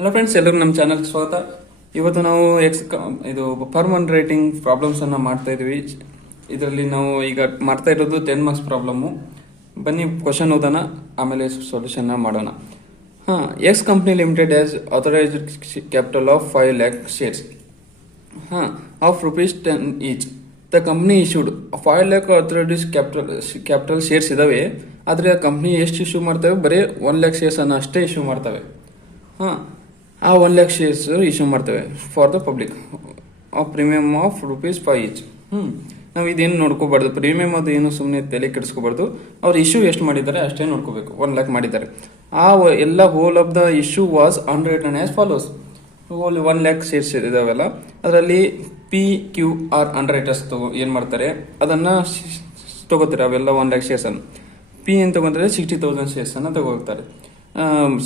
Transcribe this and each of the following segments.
Hello friends, ಎಲ್ಲರಿಗೂ ನಮ್ಮ ಚಾನಲ್ಗೆ ಸ್ವಾಗತ. ಇವತ್ತು ನಾವು ಇದು ಪರ್ಮನೆಂಟ್ ರೇಟಿಂಗ್ ಪ್ರಾಬ್ಲಮ್ಸ್ ಅನ್ನ ಮಾಡ್ತಾ ಇದೀವಿ. ಇದರಲ್ಲಿ ನಾವು ಈಗ ಮಾಡ್ತಾ ಇರೋದು 10 ಮಾರ್ಕ್ಸ್ ಪ್ರಾಬ್ಲಮ್ಮು. ಬನ್ನಿ ಕ್ವಶನ್ ಓದೋಣ, ಆಮೇಲೆ ಸೊಲ್ಯೂಷನ್ ಮಾಡೋಣ. X company limited has authorised capital of 5 lakh shares of ₹10 each. The company issued 5 lakh authorised capital shares ಇದಾವೆ. ಆದರೆ ಕಂಪ್ನಿ ಎಷ್ಟು ಇಶ್ಯೂ ಮಾಡ್ತವೆ? ಬರೀ 1 lakh shares ಅನ್ನ ಅಷ್ಟೇ ಇಶ್ಯೂ ಮಾಡ್ತವೆ. ಆ 1 lakh shares ಇಶ್ಯೂ ಮಾಡ್ತೇವೆ for the public of premium of ₹5 each. ನಾವು ಇದೇನು ನೋಡ್ಕೋಬಾರ್ದು, ಪ್ರೀಮಿಯಮ್ ಅದು ಏನು ಸುಮ್ಮನೆ ತಲೆ ಕೆಡಿಸ್ಕೋಬಾರ್ದು. ಅವ್ರು ಇಶ್ಯೂ ಎಷ್ಟು ಮಾಡಿದ್ದಾರೆ ಅಷ್ಟೇ ನೋಡ್ಕೋಬೇಕು. 1 lakh ಮಾಡಿದ್ದಾರೆ. ಎಲ್ಲ whole of the issue was under as follows. Whole 1 lakh shares ಇದಾವೆಲ್ಲ, ಅದರಲ್ಲಿ PQR ಅಂಡರ್ ಏನ್ ಮಾಡ್ತಾರೆ, ಅದನ್ನ ತಗೋತಾರೆ. ಅವೆಲ್ಲ 1 lakh shares ಅನ್ನು ಪಿ ಏನು ತಗೊಂತಾರೆ, 60,000 shares ಅನ್ನ ತಗೋತಾರೆ,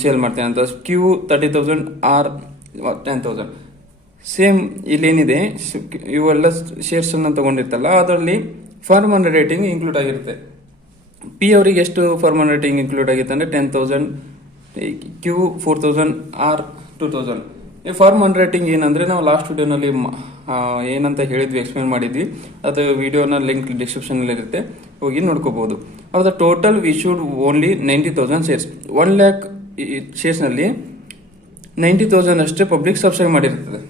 ಸೇಲ್ ಮಾಡ್ತೇನೆ ಅಂತ. Q 30,000, R 10,000. ಸೇಮ್ ಇಲ್ಲೇನಿದೆ, ಇವೆಲ್ಲ ಶೇರ್ಸ್ ಅನ್ನ ತಗೊಂಡಿರ್ತಲ್ಲ, ಅದರಲ್ಲಿ ಫಾರ್ಮನ್ ರೇಟಿಂಗ್ ಇನ್ಕ್ಲೂಡ್ ಆಗಿರುತ್ತೆ. ಪಿ ಅವರಿಗೆ ಎಷ್ಟು ಫಾರ್ಮನ್ ರೇಟಿಂಗ್ ಇನ್ಕ್ಲೂಡ್ ಆಗಿತ್ತು ಅಂದ್ರೆ 10,000, Q 4,000, R 2,000. ಈ ಫಾರ್ಮನ್ ರೇಟಿಂಗ್ ಏನಂದ್ರೆ, ನಾವು ಲಾಸ್ಟ್ ವಿಡಿಯೋನಲ್ಲಿ ಏನಂತ ಹೇಳಿದ್ವಿ, ಎಕ್ಸ್ಪ್ಲೇನ್ ಮಾಡಿದ್ವಿ. ಅದು ವಿಡಿಯೋನ ಲಿಂಕ್ ಡಿಸ್ಕ್ರಿಪ್ಷನ್ ಅಲ್ಲಿ ಇರುತ್ತೆ, ಹೋಗಿ ನೋಡ್ಕೋಬಹುದು. ಅವ್ರ total issued only 90,000 shares. 1 lakh shares ನಲ್ಲಿ 90,000 ಅಷ್ಟೇ ಪಬ್ಲಿಕ್ ಸಬ್ಸ್ಕ್ರೈಬ್ ಮಾಡಿರ್ತದೆ.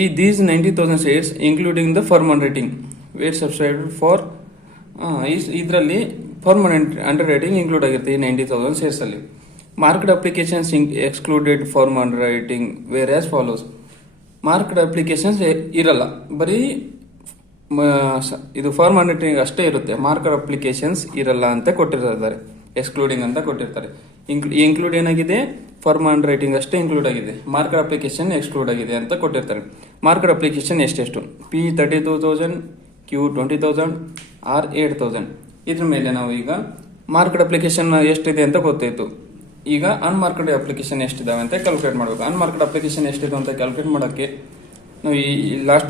ಈ these 90,000 shares including the firm underwriting wait subscribe for ಇದರಲ್ಲಿ ಪರ್ಮನೆಂಟ್ ಅಂಡರ್ ರೇಟಿಂಗ್ ಇನ್ಕ್ಲೂಡ್ ಆಗಿರುತ್ತೆ ಈ 90,000 shares ಅಲ್ಲಿ. Market applications excluded firm underwriting whereas follows. Market applications ಇರಲ್ಲ, ಬರೀ ಇದು ಫಾರ್ಮನ್ ರೇಟಿಂಗ್ ಅಷ್ಟೇ ಇರುತ್ತೆ. ಮಾರ್ಕೆಟ್ ಅಪ್ಲಿಕೇಶನ್ಸ್ ಇರಲ್ಲ ಅಂತ ಕೊಟ್ಟಿರ್ತಾರೆ, ಎಕ್ಸ್ಕ್ಲೂಡಿಂಗ್ ಅಂತ ಕೊಟ್ಟಿರ್ತಾರೆ. ಇನ್ಕ್ಲೂಡ್ ಏನಾಗಿದೆ, ಫಾರ್ಮನ್ ರೇಟಿಂಗ್ ಅಷ್ಟೇ ಇನ್ಕ್ಲೂಡ್ ಆಗಿದೆ, ಮಾರ್ಕೆಟ್ ಅಪ್ಲಿಕೇಶನ್ ಎಕ್ಸ್ಕ್ಲೂಡ್ ಆಗಿದೆ ಅಂತ ಕೊಟ್ಟಿರ್ತಾರೆ. ಮಾರ್ಕೆಟ್ ಅಪ್ಲಿಕೇಶನ್ ಎಷ್ಟೆಷ್ಟು? P 32,000, Q 20,000, R 8,000. ಇದ್ರ ಮೇಲೆ ನಾವು ಈಗ ಮಾರ್ಕೆಟ್ ಅಪ್ಲಿಕೇಶನ್ ಎಷ್ಟಿದೆ ಅಂತ ಗೊತ್ತಾಯ್ತು. ಈಗ ಅನ್ಮಾರ್ಕೆಟ್ ಅಪ್ಲಿಕೇಶನ್ ಎಷ್ಟಿದಾವೆ ಅಂತ ಕ್ಯಾಲ್ಕುಲೇಟ್ ಮಾಡಬೇಕು. ಅನ್ಮಾರ್ಕೆಟ್ ಅಪ್ಲಿಕೇಶನ್ ಎಷ್ಟಿದೆ ಅಂತ ಕ್ಯಾಲ್ಕುಲೇಟ್ ಮಾಡೋಕ್ಕೆ ನಾವು ಈ ಲಾಸ್ಟ್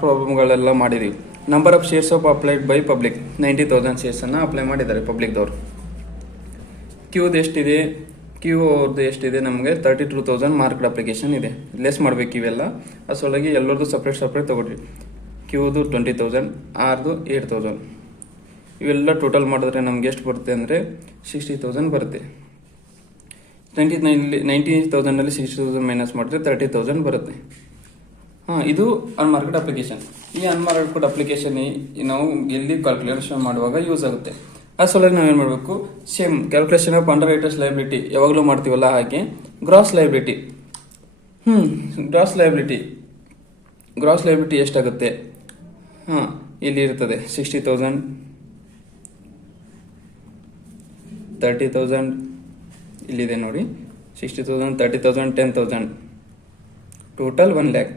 ಪ್ರಾಬ್ಲಮ್ಗಳೆಲ್ಲ ಮಾಡಿದೀವಿ. Number of shares of applied by public 90,000 shares ಅನ್ನ ಅಪ್ಲೈ ಮಾಡಿದ್ದಾರೆ ಪಬ್ಲಿಕ್ದವರು. ಕ್ಯೂದು ಎಷ್ಟಿದೆ? ಕ್ಯೂ ಅವ್ರದ್ದು ಎಷ್ಟಿದೆ? ನಮಗೆ 32,000 ಮಾರ್ಕೆಟ್ ಅಪ್ಲಿಕೇಶನ್ ಇದೆ. ಲೆಸ್ ಮಾಡ್ಬೇಕು ಇವೆಲ್ಲ, ಅಷ್ಟೊಳಗೆ ಎಲ್ಲರದ್ದು ಸಪ್ರೇಟ್ ತಗೊಳ್ರಿ. ಕ್ಯೂದು 20,000, ಆರ್ದು 8,000. ಇವೆಲ್ಲ ಟೋಟಲ್ ಮಾಡಿದ್ರೆ ನಮ್ಗೆ ಎಷ್ಟು ಬರುತ್ತೆ ಅಂದರೆ 60,000 ಬರುತ್ತೆ. 90,000 ನಲ್ಲಿ 60,000 ಮೈನಸ್ ಮಾಡಿದ್ರೆ 30,000 ಬರುತ್ತೆ. ಇದು ಅನ್ಮಾರ್ಕೆಟ್ ಅಪ್ಲಿಕೇಶನ್. ಈ ಅನ್ಮಾರ್ಕೆಟ್ ಅಪ್ಲಿಕೇಶನ್ ನಾವು ಎಲ್ಲಿ ಕ್ಯಾಲ್ಕುಲೇಷನ್ ಮಾಡುವಾಗ ಯೂಸ್ ಆಗುತ್ತೆ. ಆ ಸಲುವಾಗಿ ನಾವೇನು ಮಾಡಬೇಕು, same calculation of under writers liability ಯಾವಾಗಲೂ ಮಾಡ್ತೀವಲ್ಲ ಹಾಗೆ ಗ್ರಾಸ್ ಲಯಬಿಲಿಟಿ. ಗ್ರಾಸ್ ಲಯಬಿಲಿಟಿ ಎಷ್ಟಾಗುತ್ತೆ? ಇಲ್ಲಿ ಇರ್ತದೆ 60,000, 30,000. ಇಲ್ಲಿದೆ ನೋಡಿ, 60,000, 30,000, 10,000, ಟೋಟಲ್ 1 lakh.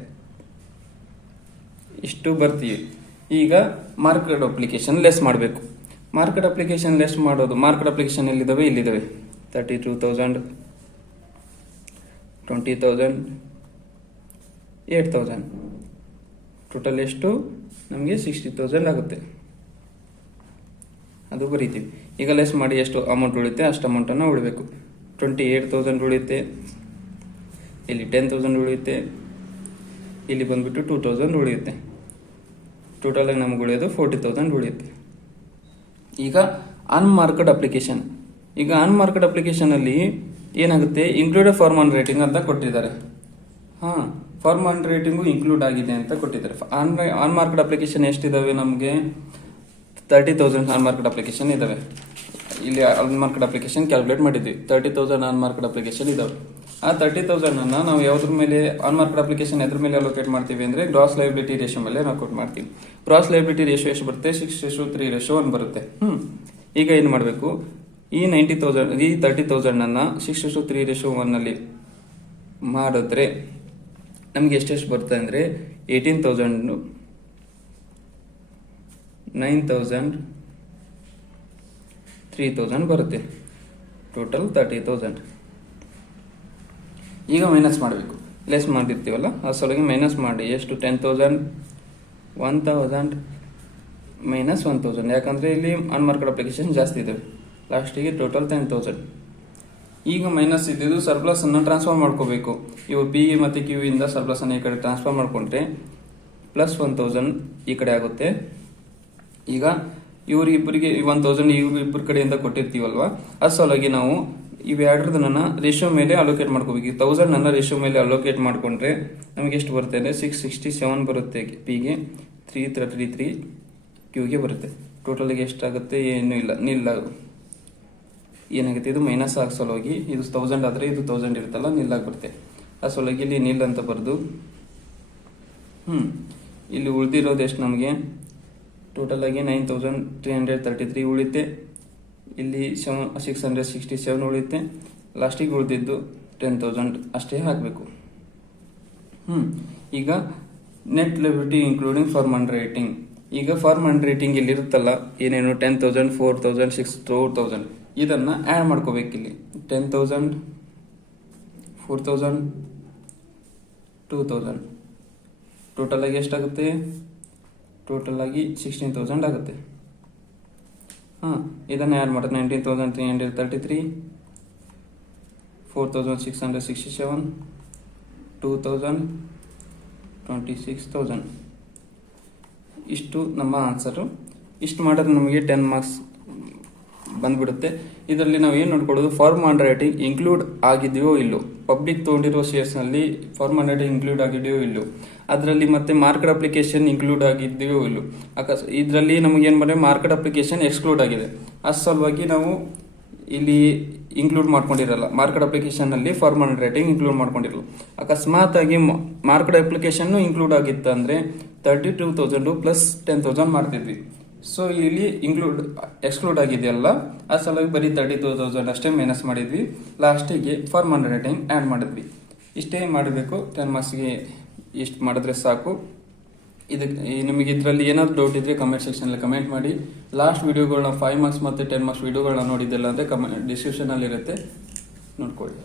ಇಷ್ಟು ಬರ್ತೀವಿ. ಈಗ ಮಾರ್ಕೆಟ್ ಅಪ್ಲಿಕೇಶನ್ ಲೆಸ್ ಮಾಡಬೇಕು. ಮಾರ್ಕೆಟ್ ಅಪ್ಲಿಕೇಶನ್ ಲೆಸ್ ಮಾಡೋದು, ಮಾರ್ಕೆಟ್ ಅಪ್ಲಿಕೇಶನ್ ಎಲ್ಲಿದ್ದಾವೆ? ಇಲ್ಲಿದ್ದಾವೆ. 32,000, 20,000, 8,000. ಟೋಟಲ್ ಎಷ್ಟು? ನಮಗೆ 60,000 ಆಗುತ್ತೆ. ಅದು ಬರೀತೀವಿ. ಈಗ ಲೆಸ್ ಮಾಡಿ ಎಷ್ಟು ಅಮೌಂಟ್ ಉಳಿಯುತ್ತೆ ಅಷ್ಟು ಅಮೌಂಟನ್ನು ಉಳಿಬೇಕು. 28,000 ಉಳಿಯುತ್ತೆ, ಇಲ್ಲಿ 10,000 ಉಳಿಯುತ್ತೆ, ಇಲ್ಲಿ ಬಂದ್ಬಿಟ್ಟು 2,000 ಉಳಿಯುತ್ತೆ. ಟೋಟಲ್ ಆಗಿ ನಮ್ಗೆ ಉಳಿಯೋದು 40,000 ಉಳಿಯುತ್ತೆ. ಈಗ ಅನ್ಮಾರ್ಕೆಟ್ ಅಪ್ಲಿಕೇಶನ್. ಈಗ ಅನ್ಮಾರ್ಕೆಟ್ ಅಪ್ಲಿಕೇಶನ್ ಅಲ್ಲಿ ಏನಾಗುತ್ತೆ, ಇನ್ಕ್ಲೂಡ್ ಫಾರ್ಮನ್ ರೇಟಿಂಗ್ ಅಂತ ಕೊಟ್ಟಿದ್ದಾರೆ. ಫಾರ್ಮನ್ ರೇಟಿಂಗು ಇನ್ಕ್ಲೂಡ್ ಆಗಿದೆ ಅಂತ ಕೊಟ್ಟಿದ್ದಾರೆ. ಅನ್ಮಾರ್ಕೆಟ್ ಅಪ್ಲಿಕೇಶನ್ ಎಷ್ಟಿದಾವೆ? ನಮಗೆ 30,000 ಅನ್ಮಾರ್ಕೆಟ್ ಅಪ್ಲಿಕೇಶನ್ ಇದಾವೆ. ಇಲ್ಲಿ ಅನ್ಮಾರ್ಕೆಟ್ ಅಪ್ಲಿಕೇಶನ್ ಕ್ಯಾಲ್ಕುಲೇಟ್ ಮಾಡಿದ್ವಿ. 30,000 ಅನ್ಮಾರ್ಕೆಟ್ ಅಪ್ಲಿಕೇಶನ್ ಇದಾವೆ. ಆ 30,000 ಅನ್ನ ನಾವು ಯಾವ್ದ್ರ ಮೇಲೆ, ಅನ್ಮಾರ್ಕೆಟ್ ಅಪ್ಲಿಕೇಶನ್ ಎದ್ರ ಮೇಲೆ ಅಲೋಕೇಟ್ ಮಾಡ್ತೀವಿ ಅಂದ್ರೆ ಗ್ರಾಸ್ ಲಯಬಿಲಿಟಿ ರೇಷಿಯೋ ಮೇಲೆ ಅಲೋಕೇಟ್ ಮಾಡ್ತೀವಿ. ಗ್ರಾಸ್ ಲಯಬಿಲಿಟಿ ರೇಷಿಯೋ ಎಷ್ಟು ಬರುತ್ತೆ? 6:3:1 ಬರುತ್ತೆ. ಈಗ ಏನು ಮಾಡಬೇಕು, ಈ 30,000 ಅನ್ನ 6:3:1 ನಲ್ಲಿ ಮಾಡಿದ್ರೆ ನಮ್ಗೆ ಎಷ್ಟೆಷ್ಟು ಬರುತ್ತೆ ಅಂದ್ರೆ 18,000, 9,000, 3,000 ಬರುತ್ತೆ. ಟೋಟಲ್ 30,000. ಈಗ ಮೈನಸ್ ಮಾಡಬೇಕು, ಲೆಸ್ ಮಾಡಿರ್ತೀವಲ್ಲ ಆ ಸಲುವಾಗಿ ಮೈನಸ್ ಮಾಡಿ. ಎಷ್ಟು? 10,000, 1,000 ಮೈನಸ್ 1,000. ಯಾಕಂದ್ರೆ ಇಲ್ಲಿ ಅನ್ಮಾರ್ಕೆಟ್ ಅಪ್ಲಿಕೇಶನ್ ಜಾಸ್ತಿ ಇದಾವೆ. ಲಾಸ್ಟಿಗೆ ಟೋಟಲ್ 10,000. ಈಗ ಮೈನಸ್ ಇದ್ದಿದ್ದು ಸರ್ಪ್ಲಸ್ ಅನ್ನು ಟ್ರಾನ್ಸ್ಫರ್ ಮಾಡ್ಕೋಬೇಕು. ಇವು ಪಿ ಮತ್ತು ಕ್ಯೂ ಇಂದ ಸರ್ಪ್ಲಸ್ ಅನ್ನು ಈ ಕಡೆ ಟ್ರಾನ್ಸ್ಫರ್ ಮಾಡ್ಕೊಂಡ್ರೆ ಪ್ಲಸ್ 1000 ಈ ಕಡೆ ಆಗುತ್ತೆ. ಈಗ ಇವ್ರಿಬ್ಬರಿಗೆ 1000 ಇವ್ರಿಬ್ಬರ ಕಡೆಯಿಂದ ಕೊಟ್ಟಿರ್ತೀವಲ್ವಾ, ಅದ್ ಸಲುವಾಗಿ ನಾವು ಇವೆರಡರದನ್ನ ರೇಷಿಯೋ ಮೇಲೆ ಅಲೋಕೇಟ್ ಮಾಡ್ಕೋಬೇಕು. 1000 ನನ್ನ ರೇಷಿಯೋ ಮೇಲೆ ಅಲೋಕೇಟ್ ಮಾಡ್ಕೊಂಡ್ರೆ ನಮಗೆ ಎಷ್ಟು ಬರುತ್ತೆ ಅಂದರೆ 667 ಬರುತ್ತೆ ಪಿಗೆ, 333 ಕ್ಯೂಗೆ ಬರುತ್ತೆ. ಟೋಟಲ್ಗೆ ಎಷ್ಟಾಗುತ್ತೆ? ಏನೂ ಇಲ್ಲ, ನಿಲ್ಲ. ಏನಾಗುತ್ತೆ ಇದು ಮೈನಸ್ ಆಗ ಸಲುವಾಗಿ ಇದು 1000 ಆದರೆ ಇದು 1000 ಇರುತ್ತಲ್ಲ, ನಿಲ್ಲಾಗಿ ಬರುತ್ತೆ. ಆ ಸಲುವಾಗಿ ಇಲ್ಲಿ ನಿಲ್ ಅಂತ ಬರೆದು ಇಲ್ಲಿ ಉಳಿದಿರೋದು ಎಷ್ಟು ನಮಗೆ ಟೋಟಲ್ ಆಗಿ 9333 ಉಳಿತೆ. ಇಲ್ಲಿ 667 ಉಳಿತೆ. ಲಾಸ್ಟಿಗೆ ಉಳಿದಿದ್ದು 10,000 ಅಷ್ಟೇ ಹಾಕಬೇಕು. ಈಗ net liability including firm underwriting. ಈಗ ಫರ್ಮ್ ಅಂಡರ್ ರೈಟಿಂಗ್ ಇಲ್ಲಿ ಇರುತ್ತಲ್ಲ ಏನೇನು 10,000, 4,000, 6,000 ಇದನ್ನ ಆ್ಯಡ್ ಮಾಡ್ಕೋಬೇಕು. ಇಲ್ಲಿ 10,000, 4,000, 2,000 ಟೋಟಲ್ ಆಗಿ ಎಷ್ಟಾಗುತ್ತೆ? ಟೋಟಲ್ ಆಗಿ 16,000 ಆಗುತ್ತೆ. ಇದನ್ನು ಆ್ಯಡ್ ಮಾಡೋದು 19,333, 4,667, 2,000, 26,000 ಇಷ್ಟು ನಮ್ಮ ಆನ್ಸರು. ಇಷ್ಟು ಮಾಡಿದ್ರೆ ನಮಗೆ 10 ಮಾರ್ಕ್ಸ್ ಬಂದ್ಬಿಡುತ್ತೆ. ಇದರಲ್ಲಿ ನಾವು ಏನು ನೋಡ್ಕೊಳ್ಳೋದು, ಫರ್ಮ್ ಅಂಡರ್ ರೈಟಿಂಗ್ ಇನ್ಕ್ಲೂಡ್ ಆಗಿದೆಯೋ ಇಲ್ಲೋ, ಪಬ್ಲಿಕ್ ತೊಗೊಂಡಿರೋ ಶೇರ್ಸ್ನಲ್ಲಿ ಫರ್ಮ್ ಅಂಡರ್ ರೈಟಿಂಗ್ ಇನ್ಕ್ಲೂಡ್ ಆಗಿದೆಯೋ ಇಲ್ಲೋ, ಅದರಲ್ಲಿ ಮತ್ತೆ ಮಾರ್ಕೆಟ್ ಅಪ್ಲಿಕೇಶನ್ ಇನ್ಕ್ಲೂಡ್ ಆಗಿದೆಯೋ ಇಲ್ಲೋ. ಇದರಲ್ಲಿ ನಮಗೇನು ಬಂದರೆ ಮಾರ್ಕೆಟ್ ಅಪ್ಲಿಕೇಶನ್ ಎಕ್ಸ್ಕ್ಲೂಡ್ ಆಗಿದೆ. ಅಷ್ಟು ಸಲುವಾಗಿ ನಾವು ಇಲ್ಲಿ ಇನ್ಕ್ಲೂಡ್ ಮಾಡ್ಕೊಂಡಿರಲ್ಲ. ಮಾರ್ಕೆಟ್ ಅಪ್ಲಿಕೇಶನ್ನಲ್ಲಿ ಫರ್ಮ್ ಅಂಡರ್ ರೈಟಿಂಗ್ ಇನ್ಕ್ಲೂಡ್ ಮಾಡ್ಕೊಂಡಿರಲ್ಲ. ಅಕಸ್ಮಾತ್ ಆಗಿ ಮಾರ್ಕೆಟ್ ಅಪ್ಲಿಕೇಶನ್ ಇನ್ಕ್ಲೂಡ್ ಆಗಿತ್ತು ಅಂದರೆ 32,000 ಪ್ಲಸ್ 10,000 ಮಾಡ್ತಿದ್ವಿ. ಸೊ ಇಲ್ಲಿ ಎಕ್ಸ್ಕ್ಲೂಡ್ ಆಗಿದೆಯಲ್ಲ, ಆ ಸಲುವಾಗಿ ಬರೀ 32,000 ಅಷ್ಟೇ ಮೈನಸ್ ಮಾಡಿದ್ವಿ. ಲಾಸ್ಟಿಗೆ ಫರ್ಮ್ ಅಂಡರ್ ರೈಟಿಂಗ್ ಆ್ಯಡ್ ಮಾಡಿದ್ವಿ. ಇಷ್ಟೇ ಮಾಡಬೇಕು. 10 ಮಾರ್ಕ್ಸ್ಗೆ ಇಷ್ಟು ಮಾಡಿದ್ರೆ ಸಾಕು. ನಿಮಗೆ ಇದರಲ್ಲಿ ಏನಾದ್ರು ಡೌಟ್ ಇದ್ರೆ ಕಮೆಂಟ್ ಸೆಕ್ಷನಲ್ಲಿ ಕಮೆಂಟ್ ಮಾಡಿ. ಲಾಸ್ಟ್ ವಿಡಿಯೋಗಳನ್ನ 5 ಮಾರ್ಕ್ಸ್ ಮತ್ತು 10 ಮಾರ್ಕ್ಸ್ ವಿಡಿಯೋಗಳನ್ನ ನೋಡಿದ್ದೆಲ್ಲ ಅಂದರೆ ಡಿಸ್ಕ್ರಿಪ್ಷನಲ್ಲಿ ಇರುತ್ತೆ, ನೋಡ್ಕೊಳ್ಳಿ.